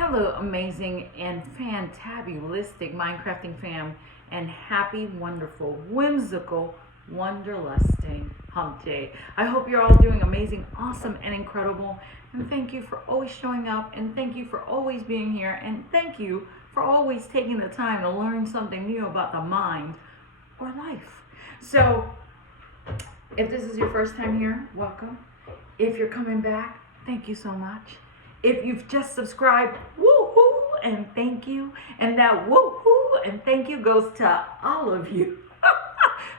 Hello, amazing and fantabulistic Minecrafting fam, and happy, wonderful, whimsical, wonderlusting hump day. I hope you're all doing amazing, awesome, and incredible. And thank you for always showing up, and thank you for always being here, and thank you for always taking the time to learn something new about the mind or life. So, if this is your first time here, welcome. If you're coming back, thank you so much. If you've just subscribed, woohoo, and thank you. And that woohoo and thank you goes to all of you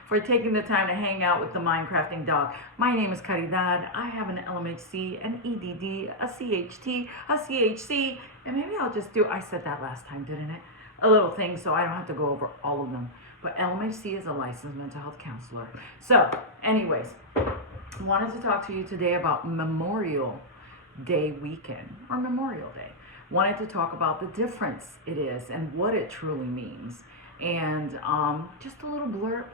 for taking the time to hang out with the Minecrafting dog. My name is Caridad. I have an LMHC, an EDD, a CHT, a CHC, and maybe I'll just do, I said that last time, didn't it? A little thing so I don't have to go over all of them. But LMHC is a licensed mental health counselor. So, anyways, I wanted to talk to you today about Memorial Day weekend or Memorial Day. Wanted to talk about the difference it is and what it truly means, and just a little blurb,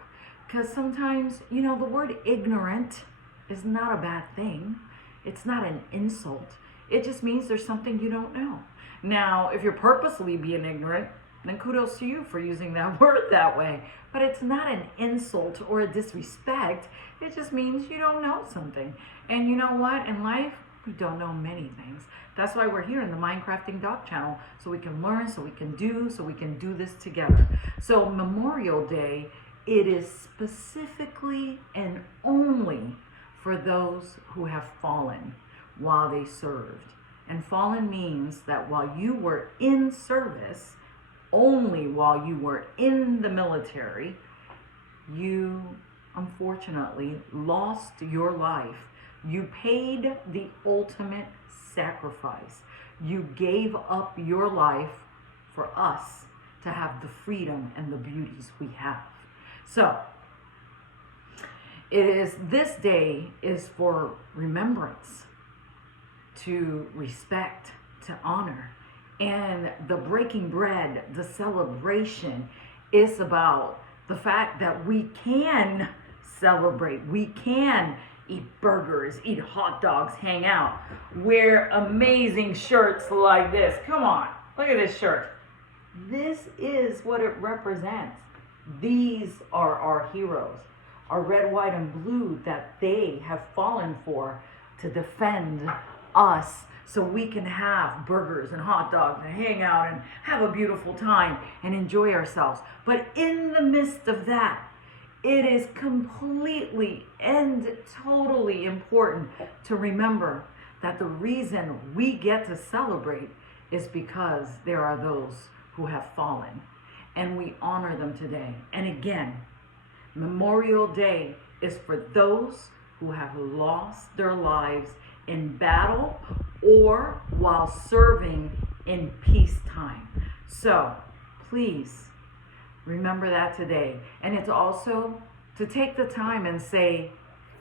because sometimes, you know, the word ignorant is not a bad thing. It's not an insult. It just means there's something you don't know. Now, if you're purposely being ignorant, then kudos to you for using that word that way. But it's not an insult or a disrespect. It just means you don't know something. And you know what? In life, we don't know many things. That's why we're here in the Minecrafting Dog channel, so we can learn, so we can do this together. So Memorial Day, it is specifically and only for those who have fallen while they served. And fallen means that while you were in service, only while you were in the military, you unfortunately lost your life. You paid the ultimate sacrifice. You gave up your life for us to have the freedom and the beauties we have. So, this day is for remembrance, to respect, to honor. And the breaking bread, the celebration, is about the fact that we can celebrate. We can eat burgers, eat hot dogs, hang out, wear amazing shirts like this. Come on, look at this shirt. This is what it represents. These are our heroes, our red, white, and blue that they have fallen for to defend us, so we can have burgers and hot dogs and hang out and have a beautiful time and enjoy ourselves. But in the midst of that, it is completely and totally important to remember that the reason we get to celebrate is because there are those who have fallen, and we honor them today. And again, Memorial Day is for those who have lost their lives in battle or while serving in peacetime. So please remember that today. And it's also to take the time and say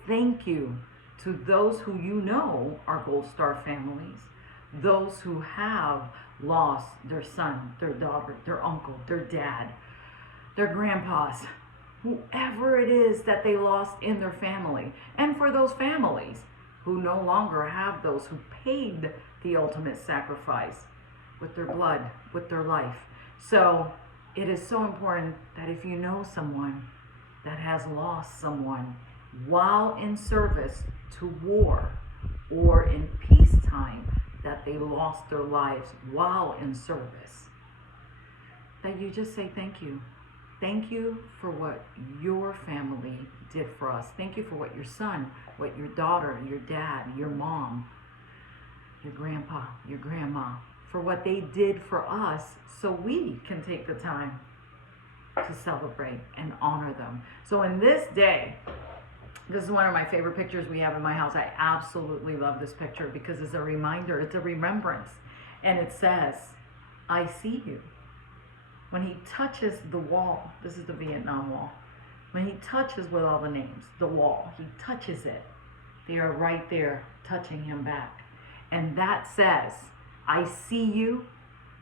thank you to those who you know are Gold Star families, those who have lost their son, their daughter, their uncle, their dad, their grandpas, whoever it is that they lost in their family. And for those families who no longer have those who paid the ultimate sacrifice with their blood, with their life. So it is so important that if you know someone that has lost someone while in service to war or in peacetime, that they lost their lives while in service, that you just say thank you. Thank you for what your family did for us. Thank you for what your son, what your daughter, your dad, your mom, your grandpa, your grandma, for what they did for us, so we can take the time to celebrate and honor them. So in this day, this is one of my favorite pictures we have in my house. I absolutely love this picture because it's a reminder, it's a remembrance. And it says, I see you. When he touches the wall, this is the Vietnam Wall. When he touches with all the names, the wall, he touches it. They are right there touching him back. And that says, I see you,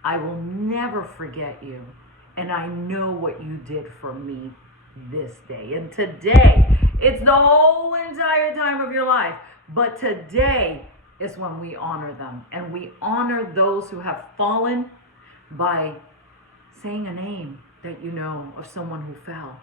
I will never forget you, and I know what you did for me this day. And today, it's the whole entire time of your life, but today is when we honor them. And we honor those who have fallen by saying a name that you know of someone who fell.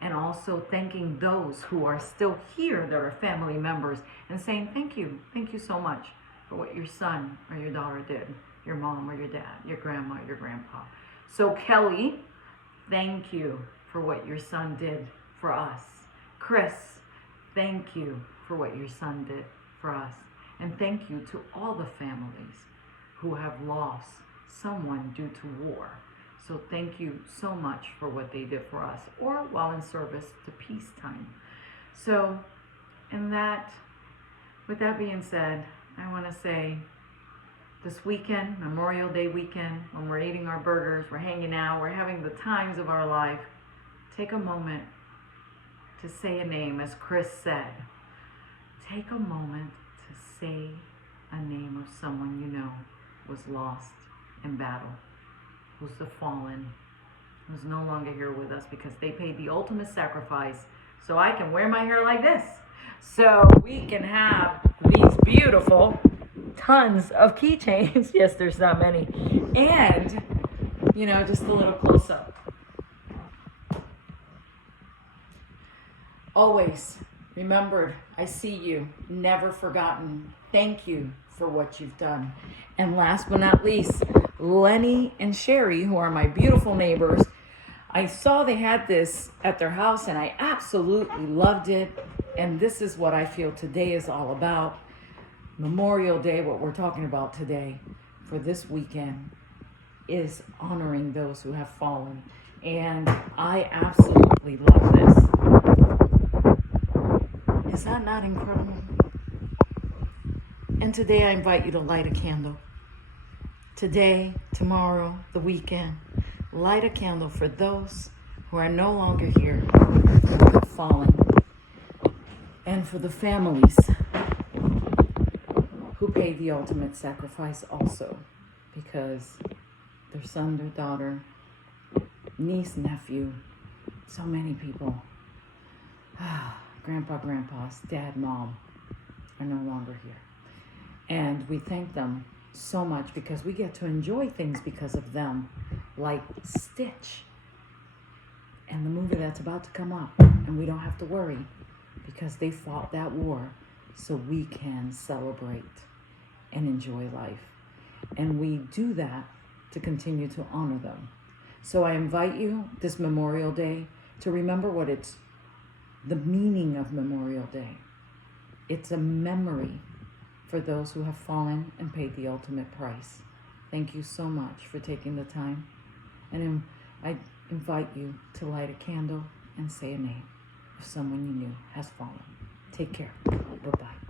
And also thanking those who are still here that are family members and saying thank you so much for what your son or your daughter did, your mom or your dad, your grandma, your grandpa. So Kelly, thank you for what your son did for us. Chris, thank you for what your son did for us. And thank you to all the families who have lost someone due to war. So thank you so much for what they did for us, or while in service to peacetime. So, with that being said, I want to say this weekend, Memorial Day weekend, when we're eating our burgers, we're hanging out, we're having the times of our life, take a moment to say a name, as Chris said. Take a moment to say a name of someone you know was lost in battle, who's the fallen, who's no longer here with us because they paid the ultimate sacrifice so I can wear my hair like this. So we can have these beautiful tons of keychains. Yes, there's not many. And, just a little close up. Always remembered, I see you, never forgotten. Thank you for what you've done. And last but not least, Lenny and Sherry, who are my beautiful neighbors, I saw they had this at their house and I absolutely loved it. And this is what I feel today is all about. Memorial Day, what we're talking about today for this weekend, is honoring those who have fallen. And I absolutely love this. Is that not incredible? And today I invite you to light a candle. Today, tomorrow, the weekend, light a candle for those who are no longer here, who have fallen, and for the families who paid the ultimate sacrifice also, because their son, their daughter, niece, nephew, so many people, grandpa, grandpas, dad, mom, are no longer here. And we thank them so much because we get to enjoy things because of them, like Stitch and the movie that's about to come up. And we don't have to worry because they fought that war so we can celebrate and enjoy life. And we do that to continue to honor them. So I invite you this Memorial Day to remember what it's the meaning of Memorial Day. It's a memory for those who have fallen and paid the ultimate price. Thank you so much for taking the time. And I invite you to light a candle and say a name of someone you knew has fallen. Take care. Bye-bye.